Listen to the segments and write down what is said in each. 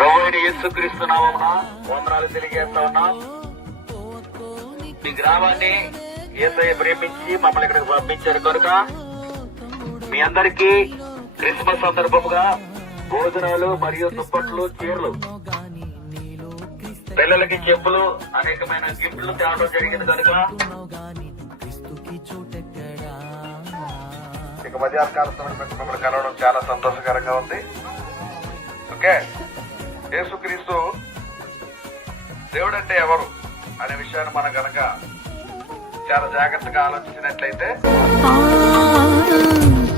ప్రభువైన యేసుక్రీస్తు నామమున వందనాలు తెలియజేస్తా ఉన్నాం. మీ గ్రామాన్ని యేసయ్య ప్రేమించి మమ్మల్ని ఇక్కడికి పంపించారు కనుక మీ అందరికీ క్రిస్మస్ సందర్భముగా భోజనాలు మరియు దుప్పట్లు, చీరలు, పిల్లలకి చెప్పులు, అనేకమైన గిఫ్ట్లు తేవడం జరిగింది కనుక ఇక మధ్యాహ్న కాల సమయంలో మిమ్మల్ని కలవడం చాలా సంతోషకరంగా ఉంది. ఓకే, యేసుక్రీస్తు దేవుడంటే ఎవరు అనే విషయాన్ని మనం కనుక చాలా జాగ్రత్తగా ఆలోచించినట్లయితే,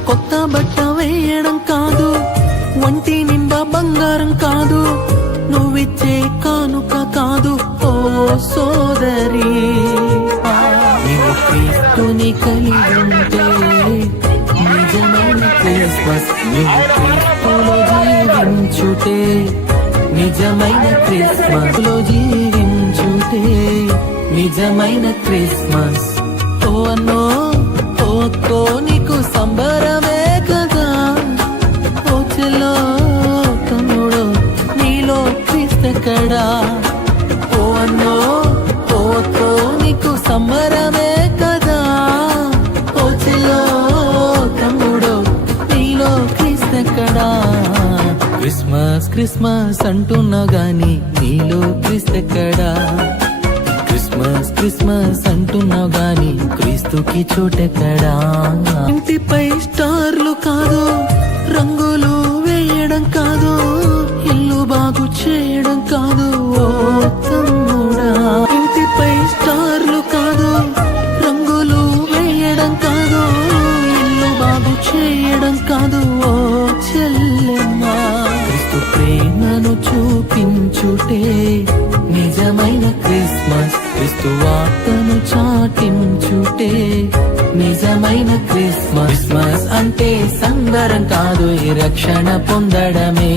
కొత్త బట్ట వేయడం కాదు, ఒంటి నిండా బంగారం కాదు, నువ్విచ్చే కానుక కాదు ఓ సోదరి. నీవు క్రీస్తుని కలిగి ఉంటే నిజమైన క్రిస్మస్, నీవు క్రీస్తులో జీవించుటే నిజమైన క్రిస్మస్, లో జీవించుటే నిజమైన క్రిస్మస్. ఓ అన్నో ఓ అక్కో నీకు సంబరమే కదా, ఓ చెల్లో తమ్ముడు నీలో క్రీస్తెక్కడా. ఓ అన్నో ఓ అక్కో నీకు సంబరమే కదా, ఓ చెల్లో తమ్ముడు నీలో క్రీస్తెక్కడా. క్రిస్మస్ క్రిస్మస్ అంటున్నా గాని నీలో క్రీస్తెక్కడా. క్రిస్మస్ క్రిస్మస్ అంటున్నావు గాని క్రీస్తుకి చోటెక్కడా. ఇంటిపై స్టార్లు కాదు, రంగులు వేయడం కాదు, ఇల్లు బాగు చేయడం కాదు ఓ తమ్ముడా. ఇంటిపై స్టార్లు కాదు, రంగులు వేయడం కాదు, ఇల్లు బాగు చేయడం కాదు ఓ చెల్లెమ్మా. క్రీస్తు ప్రేమను చూపించుటే నిజమైన క్రిస్మస్, క్రీస్తు వార్తను చాటించుటే నిజమైన క్రిస్మస్. క్రిస్మస్ అంటే సంబరం కాదు, ఈ రక్షణ పొందడమే.